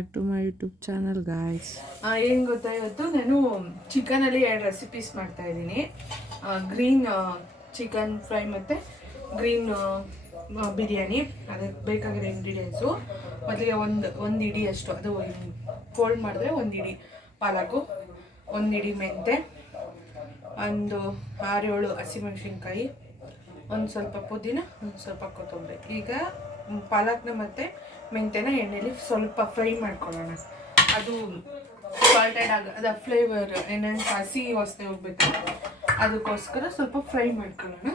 Back to my YouTube channel guys. ಏನು ಗೊತ್ತಾ, ಇವತ್ತು ನಾನು ಚಿಕನಲ್ಲಿ 2 ರೆಸಿಪೀಸ್ ಮಾಡ್ತಾ ಇದ್ದೀನಿ. ಗ್ರೀನ್ ಚಿಕನ್ ಫ್ರೈ ಮತ್ತು ಗ್ರೀನ್ ಬಿರಿಯಾನಿ. ಅದಕ್ಕೆ ಬೇಕಾಗಿರೋ ಇಂಗ್ರೀಡಿಯೆಂಟ್ಸು ಮೊದಲಿಗೆ ಒಂದು ಇಡಿ ಅಷ್ಟು, ಅದು ಫೋಲ್ಡ್ ಮಾಡಿದ್ರೆ 1 ಇಡಿ ಪಾಲಕು, 1 ಇಡಿ ಮೆಂತೆ, ಒಂದು 6-7 ಹಸಿಮೆಣಸಿನ್ಕಾಯಿ, ಒಂದು ಸ್ವಲ್ಪ ಪುದೀನ, ಒಂದು ಸ್ವಲ್ಪ ಕೊತ್ತಂಬರಿ. ಈಗ ಪಾಲಕ್ನ ಮತ್ತು ಮೆಂತೆನ ಎಣ್ಣೆಲಿ ಸ್ವಲ್ಪ ಫ್ರೈ ಮಾಡ್ಕೊಳ್ಳೋಣ. ಅದು ಸಾಲ್ಟೆಡ್ ಅದು ಫ್ಲೇವರ್ ಏನೇನು ಹಸಿ ವಾಸನೆ ಹೋಗ್ಬೇಕು, ಅದಕ್ಕೋಸ್ಕರ ಸ್ವಲ್ಪ ಫ್ರೈ ಮಾಡ್ಕೊಳ್ಳೋಣ.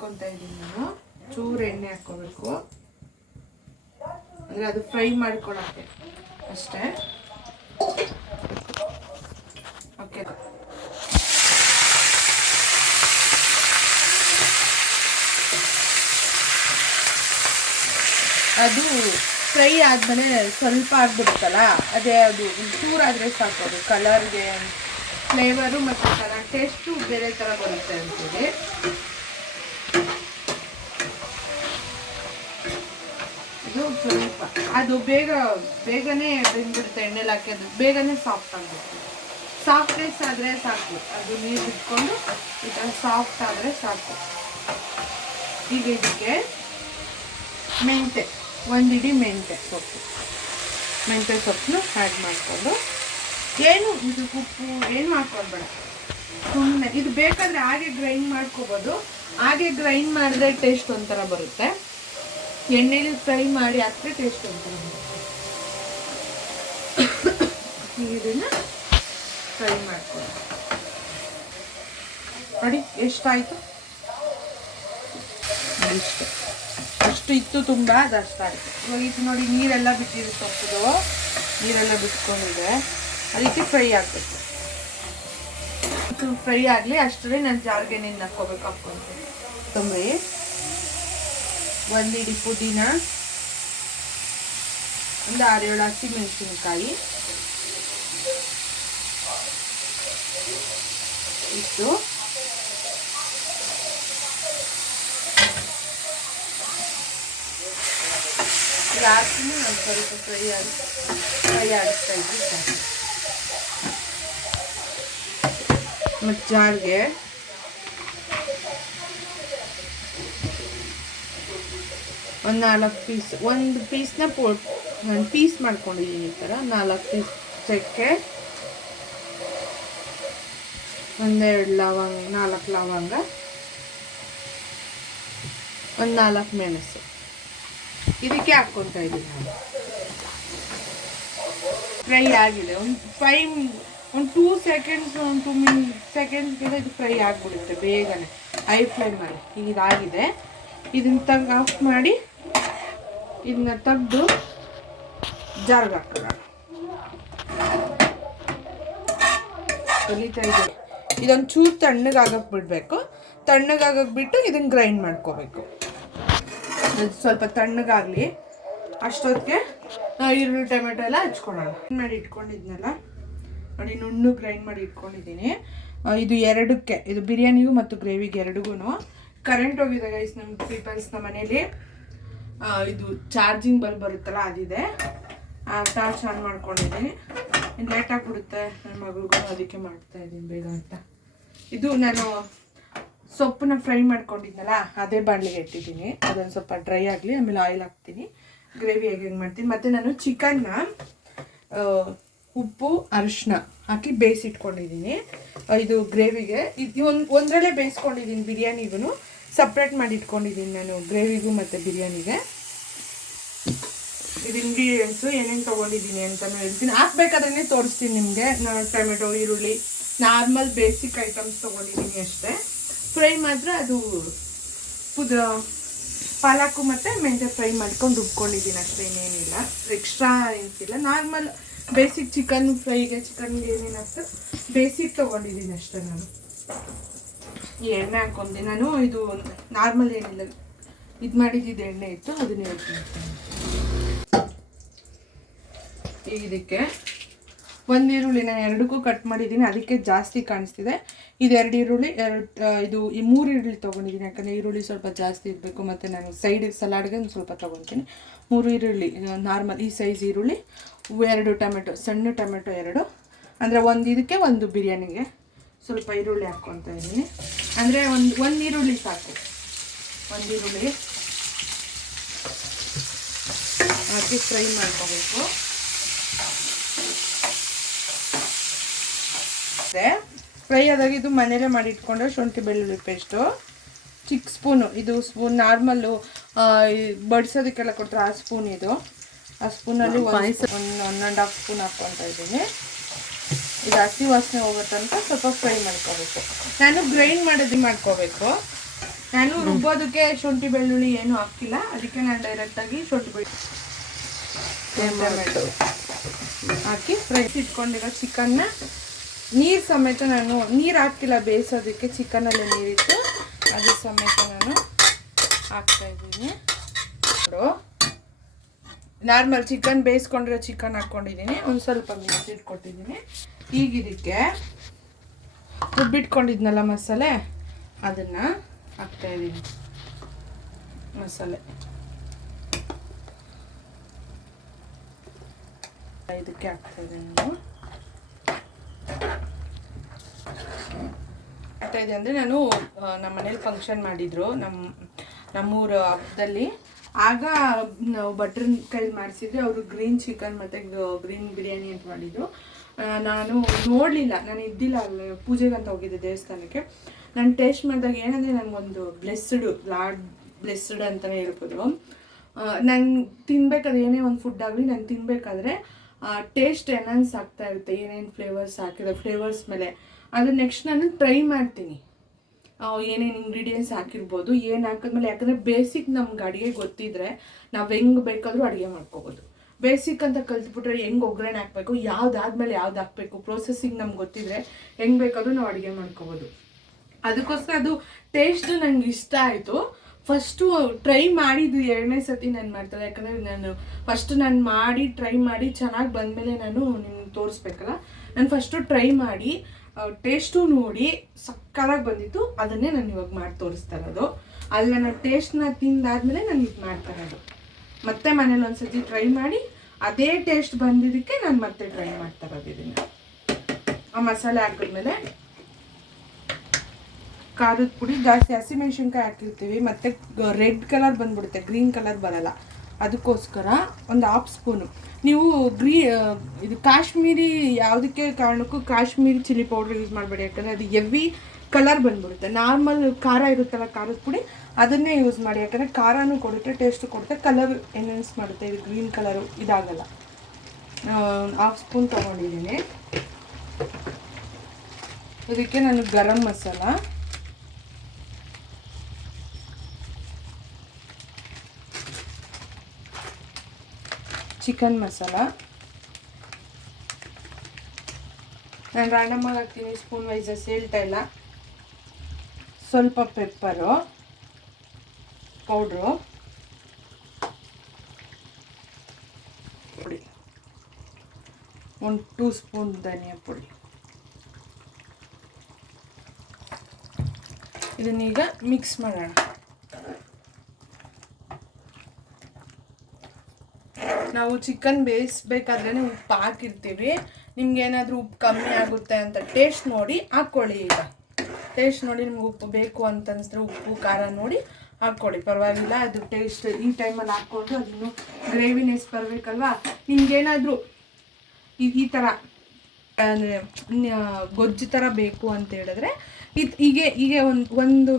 ಹಾಕ್ಕೊತಾ ಇದ್ದೀನಿ ನಾನು. ಚೂರು ಎಣ್ಣೆ ಹಾಕ್ಕೋಬೇಕು, ಅಂದರೆ ಅದು ಫ್ರೈ ಮಾಡ್ಕೊಳ್ಳೋಕ್ಕೆ ಅಷ್ಟೇ. ಓಕೆ, ಅದು ಫ್ರೈ ಆದಮೇಲೆ ಸ್ವಲ್ಪ ಆಗಿಬಿಡುತ್ತಲ್ಲ, ಅದೇ ಅದು ಚೂರಾದರೆ ಸಾಕು. ಅದು ಕಲರ್ಗೆ, ಫ್ಲೇವರು ಮತ್ತು ಚೆನ್ನಾಗಿ ಟೇಸ್ಟು ಬೇರೆ ಥರ ಬರುತ್ತೆ ಅಂತೀವಿ. ಇದು ಸ್ವಲ್ಪ ಅದು ಬೇಗನೆ ಬೆಂದ್ಬಿಡುತ್ತೆ. ಎಣ್ಣೆಲಿ ಹಾಕಿ ಅದು ಬೇಗನೆ ಸಾಫ್ಟ್ ಆಗಿಬಿಡುತ್ತೆ. ಸಾಫ್ಟ್ನೆಸ್ ಆದರೆ ಸಾಕು, ಅದು ನೀರು ಬಿಟ್ಕೊಂಡು ಈ ಥರ ಸಾಫ್ಟ್ ಆದರೆ ಸಾಕು. ಈಗ ಇದಕ್ಕೆ ಮೆಂತೆ, 1 ಇಡಿ ಮೆಂತೆ ಸೊಪ್ಪನ್ನು ಆ್ಯಡ್ ಮಾಡಿಕೊಂಡು, ಏನು ಇದು ಉಪ್ಪು ಏನು ಹಾಕ್ಕೊಳ್ಬೇಡ, ಸುಮ್ಮನೆ ಇದು ಬೇಕಾದರೆ ಹಾಗೆ ಗ್ರೈಂಡ್ ಮಾಡ್ಕೋಬೋದು. ಹಾಗೆ ಗ್ರೈಂಡ್ ಮಾಡಿದ್ರೆ ಟೇಸ್ಟ್ ಒಂಥರ ಬರುತ್ತೆ, ಎಣ್ಣೆಲಿ ಫ್ರೈ ಮಾಡಿ ಹಾಕಿದ್ರೆ ಟೇಸ್ಟ್ ಒಂಥರ ಬರುತ್ತೆ. ಇದನ್ನು ಫ್ರೈ ಮಾಡ್ಕೊಳ್ಳಿ. ನೋಡಿ ಎಷ್ಟಾಯಿತು, ಇಷ್ಟು ಅಷ್ಟು ಇತ್ತು, ತುಂಬ ಅದಷ್ಟಾಯಿತು. ಇವಾಗ ಇದು ನೋಡಿ ನೀರೆಲ್ಲ ಬಿಟ್ಟಿದೆ, ಸೊಪ್ಪು ನೀರೆಲ್ಲ ಬಿಟ್ಕೊಂಡಿದೆ, ಅದಕ್ಕೆ ಫ್ರೈ ಆಗಬೇಕು. ಇದು ಫ್ರೈ ಆಗಲಿ ಅಷ್ಟರಲ್ಲಿ ನಾನು ಜಾರಿಗೆ ನೀರು ಹಾಕ್ಕೊಂತೀನಿ. ಕೊತ್ತಂಬರಿ, 1 ಇಡಿ ಪುದೀನ, ಒಂದು 6-7 ಹಸಿಮೆಣಸಿನ್ಕಾಯಿ ಇಷ್ಟು, ಹಾಕಿ ನಾನು ಸ್ವಲ್ಪ ಫ್ರೈ ಆಡಿಸ್ತಾ ಇದ್ದೀನಿ. ಮತ್ತು ಜಾರಿಗೆ ಒಂದು 4 ಪೀಸ್, ಒಂದು ಪೀಸ್ನ ನಾನು ಪೀಸ್ ಮಾಡ್ಕೊಂಡಿದ್ದೀನಿ. ಈ ಥರ 4 ಪೀಸ್ ಚಕ್ಕೆ, 1-2 ಲವಂಗ, 4 ಲವಂಗ, ಒಂದು 4 ಮೆಣಸು ಇದಕ್ಕೆ ಹಾಕ್ಕೊತಾ ಇದ್ದೀನಿ ನಾನು. ಫ್ರೈ ಆಗಿದೆ, ಒಂದು 2 ಸೆಕೆಂಡ್ಸ್, ಒಂದು 2 ಸೆಕೆಂಡ್ಸ್ಗೆಲ್ಲ ಇದು ಫ್ರೈ ಆಗಿಬಿಡುತ್ತೆ ಬೇಗನೆ, ಹೈ ಫ್ಲೇಮಲ್ಲಿ. ಈಗ ಇದಾಗಿದೆ, ಇದನ್ನ ಆಫ್ ಮಾಡಿ ಇದನ್ನ ತೆಗೆದು ಜಾರ್ಗೆ ಹಾಕೋಣ. ಕಲಿತಾ ಇದೆ, ಇದೊಂದು ಚೂರು ತಣ್ಣಗಾಗಕ್ಕೆ ಬಿಡಬೇಕು. ತಣ್ಣಗಾಗಕ್ಕೆ ಬಿಟ್ಟು ಇದನ್ನು ಗ್ರೈಂಡ್ ಮಾಡ್ಕೋಬೇಕು. ಸ್ವಲ್ಪ ತಣ್ಣಗಾಗಲಿ, ಅಷ್ಟೊತ್ತಿಗೆ ಈರುಳ್ಳಿ ಟೊಮೆಟೊ ಎಲ್ಲ ಹಚ್ಕೊಳ್ಳೋಣ. ಮಾಡಿ ಇಟ್ಕೊಂಡಿದ್ನಲ್ಲ ನೋಡಿ, ನುಣ್ಣು ಗ್ರೈಂಡ್ ಮಾಡಿ ಇಟ್ಕೊಂಡಿದ್ದೀನಿ. ಇದು 2ಕ್ಕೆ, ಇದು ಬಿರಿಯಾನಿಗೂ ಮತ್ತು ಗ್ರೇವಿಗೆ 2ಗೂ ಕರೆಂಟ್ ಹೋಗಿದೆ ಗೈಸ್. ನಮ್ಮ ಪೀಪಲ್ಸ್ನ ಮನೇಲಿ ಇದು ಚಾರ್ಜಿಂಗ್ ಬಲ್ಬ್ ಬರುತ್ತಲ್ಲ, ಅದಿದೆ. ಟಾರ್ಚ್ ಆನ್ ಮಾಡ್ಕೊಂಡಿದ್ದೀನಿ. ಇನ್ನು ಲೇಟಾಗಿ ಬಿಡುತ್ತೆ ನನ್ನ ಮಗಳಿಗೂ, ಅದಕ್ಕೆ ಮಾಡ್ತಾಯಿದ್ದೀನಿ ಬೇಗ ಅಂತ. ಇದು ನಾನು ಸೊಪ್ಪನ್ನ ಫ್ರೈ ಮಾಡ್ಕೊಂಡಿದ್ನಲ್ಲ, ಅದೇ ಬಾಣಲಿಗೆ ಇಟ್ಟಿದ್ದೀನಿ. ಅದೊಂದು ಸ್ವಲ್ಪ ಡ್ರೈ ಆಗಲಿ, ಆಮೇಲೆ ಆಯಿಲ್ ಹಾಕ್ತೀನಿ. ಗ್ರೇವಿ ಹೇಗೆ ಮಾಡ್ತೀನಿ. ಮತ್ತು ನಾನು ಚಿಕನ್ನ ಉಪ್ಪು ಅರಿಶಿನ ಹಾಕಿ ಬೇಯಿಸಿಟ್ಕೊಂಡಿದ್ದೀನಿ. ಇದು ಗ್ರೇವಿಗೆ ಇದು ಒಂದರಲ್ಲೇ ಬೇಯಿಸ್ಕೊಂಡಿದ್ದೀನಿ. ಬಿರಿಯಾನಿಗೂ ಸಪ್ರೇಟ್ ಮಾಡಿ ಇಟ್ಕೊಂಡಿದ್ದೀನಿ ನಾನು, ಗ್ರೇವಿಗೂ ಮತ್ತು ಬಿರಿಯಾನಿಗೆ. ಇದು ಇಂಗ್ರೀಡಿಯೆಂಟ್ಸು ಏನೇನು ತೊಗೊಂಡಿದ್ದೀನಿ ಅಂತಲೂ ಹೇಳ್ತೀನಿ. ಹಾಕ್ಬೇಕಾದ್ರೆ ತೋರಿಸ್ತೀನಿ ನಿಮಗೆ. ನಾನು ಟೊಮೆಟೊ, ಈರುಳ್ಳಿ, ನಾರ್ಮಲ್ ಬೇಸಿಕ್ ಐಟಮ್ಸ್ ತೊಗೊಂಡಿದ್ದೀನಿ ಅಷ್ಟೇ. ಫ್ರೈ ಮಾತ್ರ ಅದು ಪಾಲಕು ಮತ್ತು ಮೆಂತೆ ಫ್ರೈ ಮಾಡ್ಕೊಂಡು ರುಬ್ಕೊಂಡಿದ್ದೀನಿ ಅಷ್ಟೇ, ಇನ್ನೇನಿಲ್ಲ ಎಕ್ಸ್ಟ್ರಾ ಏನಿಲ್ಲ. ನಾರ್ಮಲ್ ಬೇಸಿಕ್ ಚಿಕನ್ ಫ್ರೈಗೆ, ಚಿಕನ್ಗೆ ಏನೇನಾಗ್ತದೆ ಬೇಸಿಕ್ ತೊಗೊಂಡಿದ್ದೀನಿ ಅಷ್ಟೇ. ನಾನು ಈ ಎಣ್ಣೆ ಹಾಕ್ಕೊಂಡೆ, ನಾನು ಇದು ನಾರ್ಮಲ್ ಏನಿಲ್ಲ, ಇದು ಮಾಡಿದ್ದಿದ್ದು ಎಣ್ಣೆ ಇತ್ತು, ಅದನ್ನೇ ಹೇಳ್ತೀನಿ. ಈಗ ಇದಕ್ಕೆ 1 ಈರುಳ್ಳಿನ 2ಕ್ಕೂ ಕಟ್ ಮಾಡಿದ್ದೀನಿ, ಅದಕ್ಕೆ ಜಾಸ್ತಿ ಕಾಣಿಸ್ತಿದೆ. ಇದು 2 ಈರುಳ್ಳಿ, ಇದು ಈ 3 ಈರುಳ್ಳಿ ತೊಗೊಂಡಿದ್ದೀನಿ. ಯಾಕಂದರೆ ಈರುಳ್ಳಿ ಸ್ವಲ್ಪ ಜಾಸ್ತಿ ಇರಬೇಕು, ಮತ್ತು ನಾನು ಸೈಡಿಗೆ ಸಲಾಡ್ಗೆ ಒಂದು ಸ್ವಲ್ಪ ತೊಗೊತೀನಿ. 3 ಈರುಳ್ಳಿ ನಾರ್ಮಲ್ ಈ ಸೈಜ್ ಈರುಳ್ಳಿ, 2 ಟೊಮೆಟೊ, ಸಣ್ಣ ಟೊಮೆಟೊ 2, ಅಂದರೆ ಒಂದು ಇದಕ್ಕೆ ಒಂದು ಬಿರಿಯಾನಿಗೆ ಸ್ವಲ್ಪ ಈರುಳ್ಳಿ ಹಾಕ್ಕೊತಾ ಇದ್ದೀನಿ. ಅಂದರೆ ಒಂದು ಈರುಳ್ಳಿ ಸಾಕು, ಒಂದು ಈರುಳ್ಳಿ ಹಾಕಿ ಫ್ರೈ ಮಾಡ್ಕೋಬೇಕು. ಫ್ರೈ ಆದಾಗ ಇದು ಮನೇಲೇ ಮಾಡಿ ಇಟ್ಕೊಂಡ್ರೆ ಶುಂಠಿ ಬೆಳ್ಳುಳ್ಳಿ ಪೇಸ್ಟು ಚಿಕ್ಕ ಸ್ಪೂನು, ಇದು ಸ್ಪೂನ್ ನಾರ್ಮಲ್ಲು ಬಡಿಸೋದಕ್ಕೆಲ್ಲ ಕೊಟ್ಟರೆ ಆ ಸ್ಪೂನ್ ಇದು. ಆ ಸ್ಪೂನಲ್ಲಿ 1.5 ಸ್ಪೂನ್ ಹಾಕ್ಕೊತಾ ಇದ್ದೀನಿ. ಇದು ಹಸಿ ವಾಸನೆ ಹೋಗೋ ತನಕ ಸ್ವಲ್ಪ ಫ್ರೈ ಮಾಡ್ಕೋಬೇಕು. ನಾನು ಗ್ರೈಂಡ್ ಮಾಡೋದು ಮಾಡ್ಕೋಬೇಕು. ನಾನು ರುಬ್ಬೋದಕ್ಕೆ ಶುಂಠಿ ಬೆಳ್ಳುಳ್ಳಿ ಏನೂ ಹಾಕಿಲ್ಲ, ಅದಕ್ಕೆ ನಾನು ಡೈರೆಕ್ಟಾಗಿ ಶುಂಠಿ ಬೆಳ್ಳುಳ್ಳಿ ಟೊಮೆಟೊ ಹಾಕಿ ಫ್ರೈ ಇಟ್ಕೊಂಡಿರೋ ಚಿಕನ್ನ ನೀರು ಸಮೇತ, ನಾನು ನೀರು ಹಾಕ್ತಿಲ್ಲ ಬೇಯಿಸೋದಕ್ಕೆ, ಚಿಕನಲ್ಲಿ ನೀರಿಟ್ಟು ಅದ್ರ ಸಮೇತ ನಾನು ಹಾಕ್ತಾಯಿದ್ದೀನಿ. ನಾರ್ಮಲ್ ಚಿಕನ್ ಬೇಯಿಸ್ಕೊಂಡಿರೋ ಚಿಕನ್ ಹಾಕ್ಕೊಂಡಿದ್ದೀನಿ, ಒಂದು ಸ್ವಲ್ಪ ಮಿಕ್ಸ್ ಇಟ್ಕೊಟ್ಟಿದ್ದೀನಿ. ಈಗ ಇದಕ್ಕೆ ರುಬ್ಬಿಟ್ಕೊಂಡಿದ್ನಲ್ಲ ಮಸಾಲೆ, ಅದನ್ನು ಹಾಕ್ತಾಯಿದ್ದೀನಿ. ಮಸಾಲೆ ಇದಕ್ಕೆ ಹಾಕ್ತಾಯಿದ್ದೀನಿ. ನಾನು ಆಗ್ತಾಯಿದೆ ಅಂದರೆ ನಾನು ನಮ್ಮ ಮನೇಲಿ ಫಂಕ್ಷನ್ ಮಾಡಿದರು, ನಮ್ಮೂರ ಹಬ್ಬದಲ್ಲಿ. ಆಗ ನಾವು ಭಟ್ರನ್ನ ಕೈ ಮಾಡಿಸಿದ್ರೆ ಅವರು ಗ್ರೀನ್ ಚಿಕನ್ ಮತ್ತು ಗ್ರೀನ್ ಬಿರಿಯಾನಿ ಅಂತ ಮಾಡಿದರು. ನಾನು ನೋಡಲಿಲ್ಲ, ನಾನು ಇದ್ದಿಲ್ಲ ಅಲ್ಲಿ, ಪೂಜೆಗೆ ಅಂತ ಹೋಗಿದ್ದೆ ದೇವಸ್ಥಾನಕ್ಕೆ. ನಾನು ಟೇಸ್ಟ್ ಮಾಡಿದಾಗ ಏನಂದರೆ ನನಗೊಂದು ಬ್ಲೆಸ್ಡ್ ಅಂತಲೇ ಹೇಳ್ಬೋದು. ನಾನು ತಿನ್ಬೇಕಾದ್ರೆ ಏನೇ ಒಂದು ಫುಡ್ ಆಗಲಿ ನಾನು ತಿನ್ನಬೇಕಾದ್ರೆ ಟೇಸ್ಟ್ ಎನ್ಹಾನ್ಸ್ ಆಗ್ತಾ ಇರುತ್ತೆ, ಏನೇನು ಫ್ಲೇವರ್ಸ್ ಹಾಕಿರೋ ಫ್ಲೇವರ್ಸ್ ಮೇಲೆ. ಅದು ನೆಕ್ಸ್ಟ್ ನಾನು ಟ್ರೈ ಮಾಡ್ತೀನಿ, ಏನೇನು ಇಂಗ್ರೀಡಿಯೆಂಟ್ಸ್ ಹಾಕಿರ್ಬೋದು, ಏನು ಹಾಕಿದ್ಮೇಲೆ. ಯಾಕಂದರೆ ಬೇಸಿಕ್ ನಮ್ಗೆ ಅಡುಗೆ ಗೊತ್ತಿದ್ರೆ ನಾವು ಹೆಂಗೆ ಬೇಕಾದರೂ ಅಡುಗೆ ಮಾಡ್ಕೋಬೋದು. ಬೇಸಿಕ್ ಅಂತ ಕಲ್ತ್ಬಿಟ್ರೆ ಹೆಂಗೆ ಒಗ್ಗರಣೆ ಹಾಕಬೇಕು, ಯಾವುದಾದ್ಮೇಲೆ ಯಾವ್ದು ಹಾಕಬೇಕು, ಪ್ರೊಸೆಸಿಂಗ್ ನಮ್ಗೆ ಗೊತ್ತಿದ್ರೆ ಹೆಂಗೆ ಬೇಕಾದರೂ ನಾವು ಅಡುಗೆ ಮಾಡ್ಕೋಬೋದು. ಅದಕ್ಕೋಸ್ಕರ ಅದು ಟೇಸ್ಟ್ ನನಗೆ ಇಷ್ಟ ಆಯಿತು. ಫಸ್ಟು ಟ್ರೈ ಮಾಡಿದ್ದು 2ನೇ ಸತಿ ನಾನು ಮಾಡ್ತಾರೆ. ಯಾಕಂದರೆ ನಾನು ಮಾಡಿ ಟ್ರೈ ಮಾಡಿ ಚೆನ್ನಾಗಿ ಬಂದಮೇಲೆ ನಾನು ನಿಮ್ಗೆ ತೋರಿಸ್ಬೇಕಲ್ಲ. ನಾನು ಫಸ್ಟು ಟ್ರೈ ಮಾಡಿ ಟೇಸ್ಟು ನೋಡಿ ಸಕ್ಕತ್ತಾಗಿ ಬಂದಿತ್ತು, ಅದನ್ನೇ ನಾನು ಇವಾಗ ಮಾಡಿ ತೋರಿಸ್ತಾ ಇರೋದು. ಅಲ್ಲಿ ನಾನು ಟೇಸ್ಟ್ನ ತಿಂದಾದ್ಮೇಲೆ ನಾನು ಇದು ಮಾಡ್ತಾ ಇರೋದು. ಮತ್ತೆ ಮನೇಲಿ ಒಂದ್ಸತಿ ಟ್ರೈ ಮಾಡಿ ಅದೇ ಟೇಸ್ಟ್ ಬಂದಿದ್ದಕ್ಕೆ ನಾನು ಮತ್ತೆ ಟ್ರೈ ಮಾಡ್ತಾ ಇರೋದು. ಇದನ್ನು ಆ ಮಸಾಲೆ ಹಾಕಿದ್ಮೇಲೆ ಖಾರದ ಪುಡಿ ಜಾಸ್ತಿ, ಹಸಿಮೆಣ್ಸಿನ್ಕಾಯಿ ಹಾಕಿರ್ತೀವಿ, ಮತ್ತು ರೆಡ್ ಕಲರ್ ಬಂದ್ಬಿಡುತ್ತೆ, ಗ್ರೀನ್ ಕಲರ್ ಬರಲ್ಲ. ಅದಕ್ಕೋಸ್ಕರ ಒಂದು 1/2 ಸ್ಪೂನು ನೀವು ಇದು ಕಾಶ್ಮೀರಿ, ಯಾವುದಕ್ಕೆ ಕಾರಣಕ್ಕೂ ಕಾಶ್ಮೀರಿ ಚಿಲ್ಲಿ ಪೌಡ್ರ್ ಯೂಸ್ ಮಾಡಬೇಡಿ. ಯಾಕಂದರೆ ಅದು ಹೆವಿ ಕಲರ್ ಬಂದ್ಬಿಡುತ್ತೆ. ನಾರ್ಮಲ್ ಖಾರ ಇರುತ್ತಲ್ಲ ಖಾರದ ಪುಡಿ, ಅದನ್ನೇ ಯೂಸ್ ಮಾಡಿ. ಯಾಕಂದರೆ ಖಾರನೂ ಕೊಡುತ್ತೆ, ಟೇಸ್ಟು ಕೊಡುತ್ತೆ, ಕಲರ್ ಎನ್ಹಾನ್ಸ್ ಮಾಡುತ್ತೆ. ಇದು ಗ್ರೀನ್ ಕಲರು ಇದಾಗಲ್ಲ. 1/2 ಸ್ಪೂನ್ ತೊಗೊಂಡಿದ್ದೀನಿ. ಇದಕ್ಕೆ ನಾನು ಗರಂ ಮಸಾಲ, ಚಿಕನ್ ಮಸಾಲ, ನಾನು ರ್ಯಾಂಡಮಾಗಿ ಹಾಕ್ತೀನಿ, ಸ್ಪೂನ್ ವೈಸಸ್ ಹೇಳ್ತಾ ಇಲ್ಲ. ಸ್ವಲ್ಪ ಪೆಪ್ಪರು ಪೌಡ್ರು, ಪುಡಿ 2 ಸ್ಪೂನ್ ಧನಿಯಾ ಪುಡಿ. ಇದನ್ನೀಗ ಮಿಕ್ಸ್ ಮಾಡೋಣ. ನಾವು ಚಿಕನ್ ಬೇಯಿಸ್ಬೇಕಾದ್ರೆ ಉಪ್ಪು ಹಾಕಿರ್ತೀವಿ. ನಿಮ್ಗೇನಾದರೂ ಉಪ್ಪು ಕಮ್ಮಿ ಆಗುತ್ತೆ ಅಂತ ಟೇಸ್ಟ್ ನೋಡಿ ಹಾಕ್ಕೊಳ್ಳಿ. ಈಗ ಟೇಸ್ಟ್ ನೋಡಿ ನಿಮ್ಗೆ ಉಪ್ಪು ಬೇಕು ಅಂತ ಅನಿಸಿದ್ರೆ ಉಪ್ಪು ಖಾರ ನೋಡಿ ಹಾಕ್ಕೊಳ್ಳಿ, ಪರವಾಗಿಲ್ಲ. ಅದು ಟೇಸ್ಟ್ ಈ ಟೈಮಲ್ಲಿ ಹಾಕ್ಕೊಂಡು ಅದನ್ನು ಗ್ರೇವಿನೆಸ್ ಬರಬೇಕಲ್ವಾ. ನಿಮ್ಗೇನಾದರೂ ಈ ಥರ ಅಂದರೆ ಗೊಜ್ಜು ಥರ ಬೇಕು ಅಂತ ಹೇಳಿದ್ರೆ ಹೀಗೆ ಒಂದು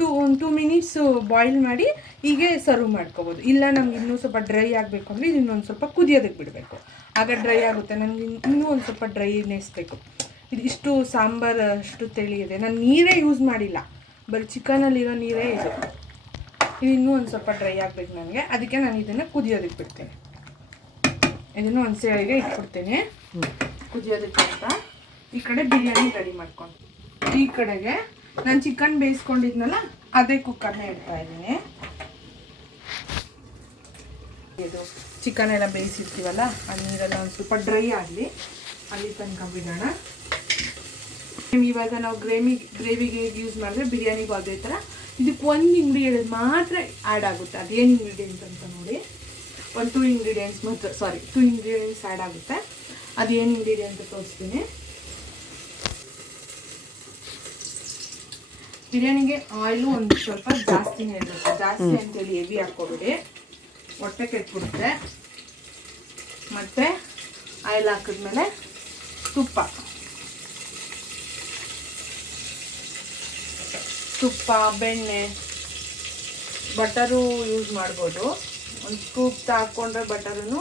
2 ಮಿನಿಟ್ಸು ಬಾಯ್ಲ್ ಮಾಡಿ ಹೀಗೆ ಸರ್ವ್ ಮಾಡ್ಕೋಬೋದು. ಇಲ್ಲ ನಮ್ಗೆ ಇನ್ನೂ ಸ್ವಲ್ಪ ಡ್ರೈ ಆಗಬೇಕು ಅಂದರೆ ಇದು ಇನ್ನೊಂದು ಸ್ವಲ್ಪ ಕುದಿಯೋದಕ್ಕೆ ಬಿಡಬೇಕು, ಆಗ ಡ್ರೈ ಆಗುತ್ತೆ. ನನಗೆ ಇನ್ನೂ ಒಂದು ಸ್ವಲ್ಪ ಡ್ರೈನೆಸ್ ಬೇಕು. ಇದು ಇಷ್ಟು ಸಾಂಬಾರು ಅಷ್ಟು ತಿಳಿಯಿದೆ. ನಾನು ನೀರೇ ಯೂಸ್ ಮಾಡಿಲ್ಲ, ಬರೀ ಚಿಕನಲ್ಲಿರೋ ನೀರೇ ಇದು ಇನ್ನೂ ಒಂದು ಸ್ವಲ್ಪ ಡ್ರೈ ಆಗಬೇಕು ನನಗೆ. ಅದಕ್ಕೆ ನಾನು ಇದನ್ನು ಕುದಿಯೋದಕ್ಕೆ ಬಿಡ್ತೀನಿ. ಇದನ್ನು ಒಂದು ಸೈಡಿಗೆ ಇಟ್ಬಿಡ್ತೀನಿ ಕುದಿಯೋದಕ್ಕೆ ಅಂತ. ಈ ಕಡೆ ಬಿರಿಯಾನಿ ರೆಡಿ ಮಾಡ್ಕೊಂಡು, ಈ ಕಡೆಗೆ ನಾನು ಚಿಕನ್ ಬೇಯಿಸ್ಕೊಂಡಿದ್ನಲ್ಲ ಅದೇ ಕುಕ್ಕರ್ನ ಇಡ್ತಾ ಇದ್ದೀನಿ. ಇದು ಚಿಕನ್ ಎಲ್ಲ ಬೇಯಿಸಿರ್ತೀವಲ್ಲ ಆ ನೀರೆಲ್ಲ ಒಂದು ಸ್ವಲ್ಪ ಡ್ರೈ ಆಗಲಿ, ಅಲ್ಲಿ ತನಕ ಬಿಡೋಣ. ಇವಾಗ ನಾವು ಗ್ರೇವಿಗೆ ಯೂಸ್ ಮಾಡಿದ್ರೆ ಬಿರಿಯಾನಿಗೂ ಅದೇ ಥರ ಇದಕ್ಕೆ ಒಂದು ಇಂಗ್ರೀಡಿಯೆಂಟ್ ಮಾತ್ರ ಆ್ಯಡ್ ಆಗುತ್ತೆ. ಅದೇನು ಇಂಗ್ರೀಡಿಯೆಂಟ್ ಅಂತ ನೋಡಿ, ಒಂದು 2 ಇಂಗ್ರೀಡಿಯೆಂಟ್ಸ್ ಮಾತ್ರ, ಸಾರಿ 2 ಇಂಗ್ರೀಡಿಯೆಂಟ್ಸ್ ಆ್ಯಡ್ ಆಗುತ್ತೆ. ಅದೇನು ಇಂಗ್ರೀಡಿಯೆಂಟ್ ತೋರಿಸ್ತೀನಿ. ಬಿರಿಯಾನಿಗೆ ಆಯಿಲು ಒಂದು ಸ್ವಲ್ಪ ಜಾಸ್ತಿನೇ ಇರಬೇಕು, ಜಾಸ್ತಿ ಅಂತೇಳಿ ಹೆವಿ ಹಾಕ್ಕೊಬಿಡಿ, ಹೊಟ್ಟೆ ಕೆಟ್ಬಿಡುತ್ತೆ. ಮತ್ತು ಆಯಿಲ್ ಹಾಕಿದ್ಮೇಲೆ ತುಪ್ಪ, ಬೆಣ್ಣೆ, ಬಟರು ಯೂಸ್ ಮಾಡ್ಬೋದು. ಒಂದು ಸ್ಕೂಪ್ ಹಾಕ್ಕೊಂಡ್ರೆ ಬಟರೂ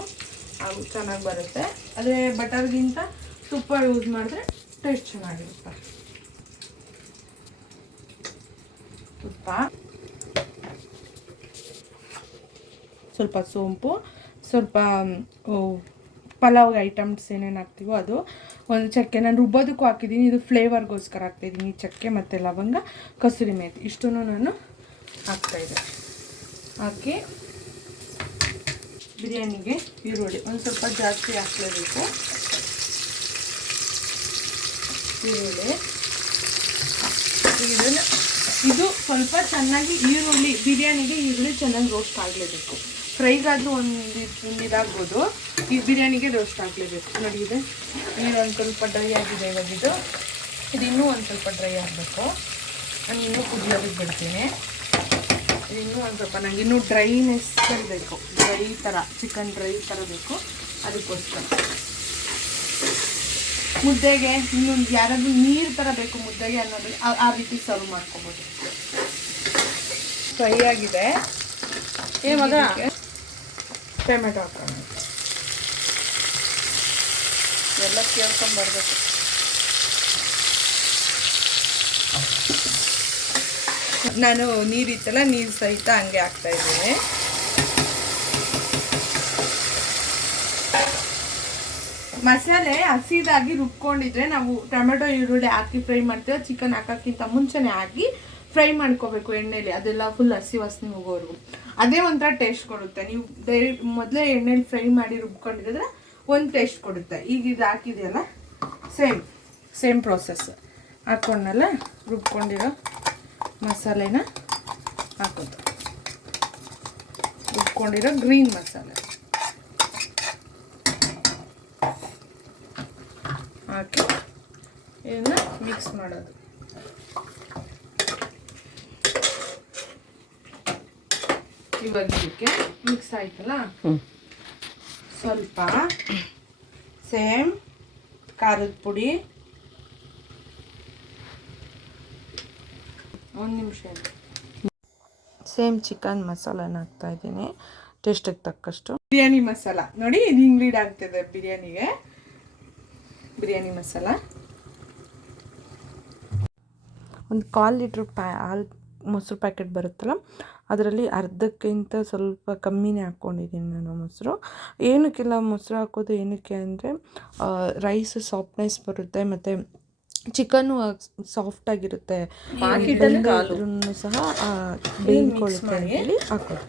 ಚೆನ್ನಾಗಿ ಬರುತ್ತೆ. ಆದರೆ ಬಟರ್ಗಿಂತ ತುಪ್ಪ ಯೂಸ್ ಮಾಡಿದ್ರೆ ಟೇಸ್ಟ್ ಚೆನ್ನಾಗಿರುತ್ತೆ. ತುಪ್ಪ, ಸ್ವಲ್ಪ ಸೋಂಪು, ಸ್ವಲ್ಪ ಪಲಾವ್ ಐಟಮ್ಸ್ ಏನೇನು ಹಾಕ್ತೀವೋ ಅದು, ಒಂದು ಚಕ್ಕೆ, ನಾನು ರುಬ್ಬೋದಕ್ಕೂ ಹಾಕಿದ್ದೀನಿ, ಇದು ಫ್ಲೇವರ್ಗೋಸ್ಕರ ಹಾಕ್ತಾಯಿದ್ದೀನಿ. ಚಕ್ಕೆ ಮತ್ತು ಲವಂಗ, ಕಸೂರಿ ಮೇಥಿ ಇಷ್ಟೂ ನಾನು ಹಾಕ್ತಾಯಿದ್ದೆ. ಹಾಕಿ ಬಿರಿಯಾನಿಗೆ ಈರುಳ್ಳಿ ಒಂದು ಸ್ವಲ್ಪ ಜಾಸ್ತಿ ಹಾಕಲೇಬೇಕು. ಈರುಳ್ಳಿ ಇದು ಸ್ವಲ್ಪ ಚೆನ್ನಾಗಿ ಬಿರಿಯಾನಿಗೆ ಈರುಳ್ಳಿ ಚೆನ್ನಾಗಿ ರೋಸ್ಟ್ ಆಗಲೇಬೇಕು. ಫ್ರೈಗಾದರೂ ಒಂದು ಇದಾಗ್ಬೋದು, ಈ ಬಿರಿಯಾನಿಗೆ ರೋಸ್ಟ್ ಆಗಲೇಬೇಕು. ನೋಡಿ ಇದೆ ನೀರು ಒಂದು ಸ್ವಲ್ಪ ಡ್ರೈ ಆಗಿದೆ. ಇವಾಗಿದು ಇನ್ನೂ ಒಂದು ಸ್ವಲ್ಪ ಡ್ರೈ ಆಗಬೇಕು. ನಾನು ಇನ್ನೂ ಕುದಿಯೋದಕ್ಕೆ ಬಿಡ್ತೀನಿ. ಇನ್ನೂ ಒಂದು ಸ್ವಲ್ಪ ನನಗೆ ಇನ್ನೂ ಡ್ರೈನೆಸ್ ಬೇಕು, ಡ್ರೈ ಥರ, ಚಿಕನ್ ಡ್ರೈ ಥರ ಬೇಕು. ಅದಕ್ಕೋಸ್ಕರ ಮುದ್ದೆಗೆ ಇನ್ನೊಂದು ಯಾರಾದರೂ ನೀರು ಥರ ಬೇಕು ಮುದ್ದೆಗೆ ಅನ್ನೋದು ಆ ರೀತಿ ಸರ್ವ್ ಮಾಡ್ಕೊಬೋದು. ಫ್ರೈ ಆಗಿದೆ. ಮಗ ಟೊಮೆಟೊ ಹಾಕೋಣ, ಎಲ್ಲ ಕೇಳ್ಕೊಂಬರ್ಬೇಕು. ನಾನು ನೀರಿತ್ತಲ್ಲ, ನೀರು ಸಹಿತ ಹಂಗೆ ಹಾಕ್ತಾಯಿದ್ದೀನಿ. ಮಸಾಲೆ ಹಸಿದಾಗಿ ರುಬ್ಕೊಂಡಿದ್ರೆ ನಾವು ಟೊಮೆಟೊ ಈರುಳ್ಳಿ ಹಾಕಿ ಫ್ರೈ ಮಾಡ್ತೇವೆ. ಚಿಕನ್ ಹಾಕೋಕ್ಕಿಂತ ಮುಂಚೆನೇ ಹಾಕಿ ಫ್ರೈ ಮಾಡ್ಕೋಬೇಕು ಎಣ್ಣೆಲಿ, ಅದೆಲ್ಲ ಫುಲ್ ಹಸಿ ವಾಸನೆ ಹೋಗೋವರೆಗೂ. ಅದೇ ಒಂಥರ ಟೇಸ್ಟ್ ಕೊಡುತ್ತೆ. ನೀವು ಮೊದಲೇ ಎಣ್ಣೆಲಿ ಫ್ರೈ ಮಾಡಿ ರುಬ್ಕೊಂಡಿದ್ರೆ ಒಂದು ಟೇಸ್ಟ್ ಕೊಡುತ್ತೆ. ಈಗ ಇದು ಹಾಕಿದೆಯಲ್ಲ, ಸೇಮ್ ಪ್ರೋಸೆಸ್. ಹಾಕ್ಕೊಂಡಲ್ಲ ರುಬ್ಕೊಂಡಿರೋ ಮಸಾಲೆನ ಹಾಕೋದು, ರುಬ್ಕೊಂಡಿರೋ ಗ್ರೀನ್ ಮಸಾಲೆ ಹಾಕಿ ಇದನ್ನ ಮಿಕ್ಸ್ ಮಾಡೋದು. ಇವಾಗ ಇದಕ್ಕೆ ಮಿಕ್ಸ್ ಆಯ್ತಲ್ಲ, ಸ್ವಲ್ಪ ಸೇಮ್ ಖಾರದ ಪುಡಿ, ಒಂದು ನಿಮಿಷ, ಸೇಮ್ ಚಿಕನ್ ಮಸಾಲಾನ ಹಾಕ್ತಾ ಇದ್ದೀನಿ ಟೇಸ್ಟಿಗೆ ತಕ್ಕಷ್ಟು. ಬಿರಿಯಾನಿ ಮಸಾಲ ನೋಡಿ, ಇದು ಇಂಗ್ರೀಡ್ ಆಗ್ತದೆ ಬಿರಿಯಾನಿಗೆ. ಬಿರಿಯಾನಿ ಮಸಾಲ ಒಂದು 1/4 ಲೀಟ್ರ್ ಹಾಲು ಮೊಸರು ಪ್ಯಾಕೆಟ್ ಬರುತ್ತಲ್ಲ, ಅದರಲ್ಲಿ ಅರ್ಧಕ್ಕಿಂತ ಸ್ವಲ್ಪ ಕಮ್ಮಿನೇ ಹಾಕ್ಕೊಂಡಿದ್ದೀನಿ ನಾನು ಮೊಸರು. ಏನಕ್ಕೆಲ್ಲ ಮೊಸರು ಹಾಕೋದು ಏನಕ್ಕೆ ಅಂದರೆ ರೈಸ್ ಸಾಫ್ಟ್ನೆಸ್ ಬರುತ್ತೆ, ಮತ್ತು ಚಿಕನ್ನು ಸಾಫ್ಟಾಗಿರುತ್ತೆ, ಸಹ ಬೇಯಿಕೊಳ್ಳುತ್ತೆ ಅಂತೇಳಿ ಹಾಕೋದು.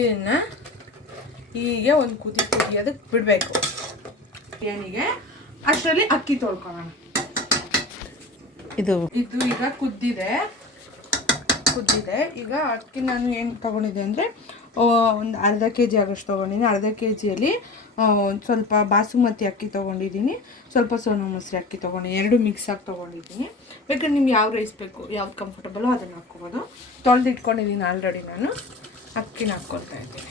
ಇದನ್ನು ಹೀಗೆ ಒಂದು ಕುದಿಯೋದಕ್ಕೆ ಬಿಡಬೇಕು ಬಿರಿಯಾನಿಗೆ. ಅಷ್ಟರಲ್ಲಿ ಅಕ್ಕಿ ತೊಳ್ಕೊಳ್ಳೋಣ. ಇದು ಈಗ ಕುದ್ದಿದೆ. ಈಗ ಅಕ್ಕಿ ನಾನು ಏನು ತೊಗೊಂಡಿದ್ದೆ ಅಂದರೆ ಒಂದು ಅರ್ಧ kg ಆಗೋಷ್ಟು ತೊಗೊಂಡಿದ್ದೀನಿ. ಅರ್ಧ kgಯಲ್ಲಿ ಸ್ವಲ್ಪ ಬಾಸುಮತಿ ಅಕ್ಕಿ ತೊಗೊಂಡಿದ್ದೀನಿ, ಸ್ವಲ್ಪ ಸೋನಾ ಮಸೂರಿ ಅಕ್ಕಿ ತೊಗೊಂಡಿದ್ದೀನಿ, 2 ಮಿಕ್ಸ್ ಆಗಿ ತೊಗೊಂಡಿದ್ದೀನಿ. ಬೇಕಾದ್ರೆ ನಿಮ್ಗೆ ಯಾವ ರೈಸ್ ಬೇಕು, ಯಾವ್ದು ಕಂಫರ್ಟಬಲೋ ಅದನ್ನು ಹಾಕ್ಕೋಬೋದು. ತೊಳೆದಿಟ್ಕೊಂಡಿದ್ದೀನಿ ಆಲ್ರೆಡಿ. ನಾನು ಅಕ್ಕಿನ ಹಾಕ್ಕೊಳ್ತಾ ಇದ್ದೀನಿ.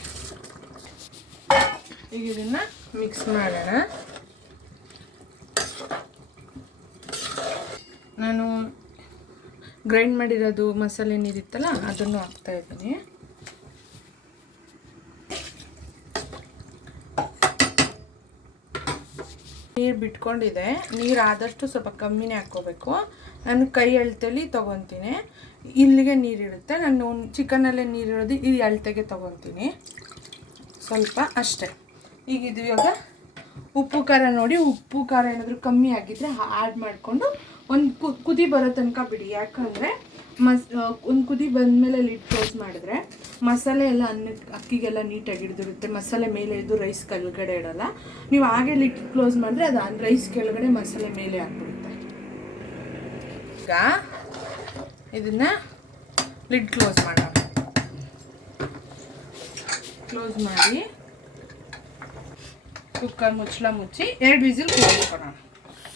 ಈಗ ಇದನ್ನು ಮಿಕ್ಸ್ ಮಾಡೋಣ. ನಾನು ಗ್ರೈಂಡ್ ಮಾಡಿರೋದು ಮಸಾಲೆ ನೀರಿತ್ತಲ್ಲ, ಅದನ್ನು ಹಾಕ್ತಾ ಇದ್ದೀನಿ. ನೀರು ಬಿಟ್ಕೊಂಡಿದೆ. ನೀರು ಆದಷ್ಟು ಸ್ವಲ್ಪ ಕಮ್ಮಿನೇ ಹಾಕ್ಕೋಬೇಕು. ನಾನು ಕೈ ಅಳತೆಲಿ ತೊಗೊತೀನಿ. ಇಲ್ಲಿಗೆ ನೀರಿರುತ್ತೆ, ನಾನು ಚಿಕನಲ್ಲೇ ನೀರಿರೋದು ಈ ಅಳತೆಗೆ ತೊಗೊತೀನಿ ಸ್ವಲ್ಪ ಅಷ್ಟೇ. ಈಗ ಇದು ಇವಾಗ ಉಪ್ಪು ಖಾರ ನೋಡಿ, ಉಪ್ಪು ಖಾರ ಏನಾದರೂ ಕಮ್ಮಿ ಆಗಿದ್ದರೆ ಆ್ಯಡ್ ಮಾಡಿಕೊಂಡು ಒಂದು ಕುದಿ ಬರೋ ತನಕ ಬಿಡಿ. ಯಾಕಂದರೆ ಒಂದು ಕುದಿ ಬಂದಮೇಲೆ ಲಿಡ್ ಕ್ಲೋಸ್ ಮಾಡಿದ್ರೆ ಮಸಾಲೆ ಎಲ್ಲ ಅಕ್ಕಿಗೆಲ್ಲ ನೀಟಾಗಿ ಹಿಡಿದಿರುತ್ತೆ. ಮಸಾಲೆ ಮೇಲೆ ಇದು ರೈಸ್ ಕೆಳಗಡೆ ಇಡೋಲ್ಲ. ನೀವು ಹಾಗೆ ಲಿಡ್ ಕ್ಲೋಸ್ ಮಾಡಿದ್ರೆ ಅದು ರೈಸ್ ಕೆಳಗಡೆ ಮಸಾಲೆ ಮೇಲೆ ಹಾಕ್ಬಿಡುತ್ತೆ. ಈಗ ಇದನ್ನು ಲಿಡ್ ಕ್ಲೋಸ್ ಮಾಡೋಣ. ಕ್ಲೋಸ್ ಮಾಡಿ ಕುಕ್ಕರ್ ಮುಚ್ಚಳ ಮುಚ್ಚಿ 2 ವಿಸಿಲ್ ಕೂಗಿಸ್ಕೊಳೋಣ.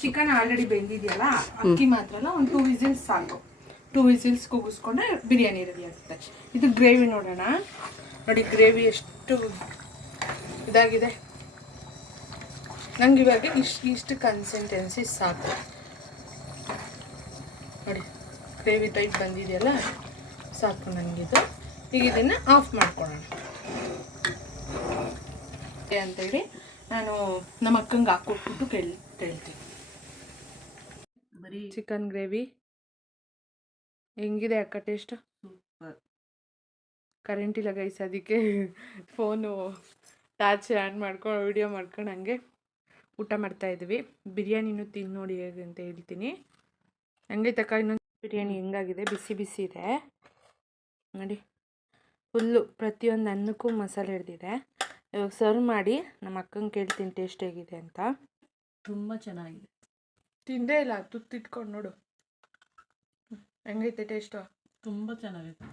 ಚಿಕನ್ ಆಲ್ರೆಡಿ ಬೆಂದಿದೆಯಲ್ಲ, ಅಕ್ಕಿ ಮಾತ್ರ ಒಂದು 2 ವಿಸಿಲ್ಸ್ ಸಾಕು. 2 ವಿಸಿಲ್ಸ್ ಕೂಗಿಸ್ಕೊಂಡ್ರೆ ಬಿರಿಯಾನಿ ರೆಡಿ ಆಗುತ್ತೆ. ಇದು ಗ್ರೇವಿ ನೋಡೋಣ. ನೋಡಿ ಗ್ರೇವಿ ಎಷ್ಟು ಇದಾಗಿದೆ. ನಂಗೆ ಇವಾಗ ಇಷ್ಟು ಕನ್ಸಿಸ್ಟೆನ್ಸಿ ಸಾಕು ನೋಡಿ. ಗ್ರೇವಿ ಟೈಪ್ ಬಂದಿದೆಯಲ್ಲ, ಸಾಕು ನನಗಿದು. ಈಗ ಇದನ್ನು ಆಫ್ ಮಾಡ್ಕೊಳ್ಳೋಣ ಅಂತೇಳಿ ನಾನು ನಮ್ಮ ಅಕ್ಕಂಗೆ ಹಾಕ್ಕೊಟ್ಬಿಟ್ಟು ಕೇಳ್ತೀನಿ. ಬರೀ ಚಿಕನ್ ಗ್ರೇವಿ ಹೆಂಗಿದೆ ಅಕ್ಕ ಟೇಸ್ಟ್? ಕರೆಂಟ್ ಇಲ್ಲ ಗೈಸ್, ಅದಕ್ಕೆ ಫೋನು ಟಾರ್ಚ್ ಆನ್ ಮಾಡ್ಕೊಂಡು ವಿಡಿಯೋ ಮಾಡ್ಕೊಂಡು ಹಂಗೆ ಊಟ ಮಾಡ್ತಾಯಿದ್ವಿ. ಬಿರಿಯಾನಿನೂ ತಿಂದು ನೋಡಿ ಹೇಗೆ ಅಂತ ಹೇಳ್ತೀನಿ. ಹಂಗೆ ತಕ್ಕ ಇನ್ನೊಂದು ಬಿರಿಯಾನಿ ಹೆಂಗಾಗಿದೆ, ಬಿಸಿ ಬಿಸಿ ಇದೆ ನೋಡಿ. ಫುಲ್ಲು ಪ್ರತಿಯೊಂದು ಅನ್ನಕ್ಕೂ ಮಸಾಲೆ ಹಿಡ್ದಿದೆ. ಇವಾಗ ಸರ್ವ್ ಮಾಡಿ ನಮ್ಮ ಅಕ್ಕಂಗೆ ಕೇಳ್ತೀನಿ ಟೇಸ್ಟ್ ಹೇಗಿದೆ ಅಂತ. ತುಂಬ ಚೆನ್ನಾಗಿದೆ. ತಿಂದೇ ಇಲ್ಲ, ತುತ್ತಿಟ್ಕೊಂಡು ನೋಡು ಹೆಂಗೈತೆ ಟೇಸ್ಟು. ತುಂಬ ಚೆನ್ನಾಗೈತೆ.